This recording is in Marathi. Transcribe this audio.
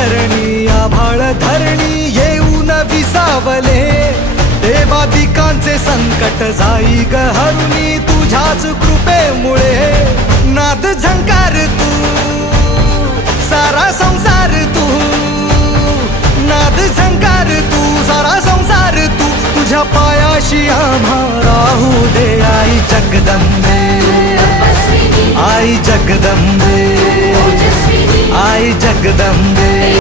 चरणी आभाळ धरणी येऊन विसावले, देवादिकांचे संकट जाई ग हरुनी तुझ्याच कृपेमुळे। नाद झंकार तू सारा संसार तू, नाद झंकार तू सारा संसार तू, तुझ्या पायाशी आम्हा राहू दे आई जगदंबे, आई जगदंबे, आई जगदंबे।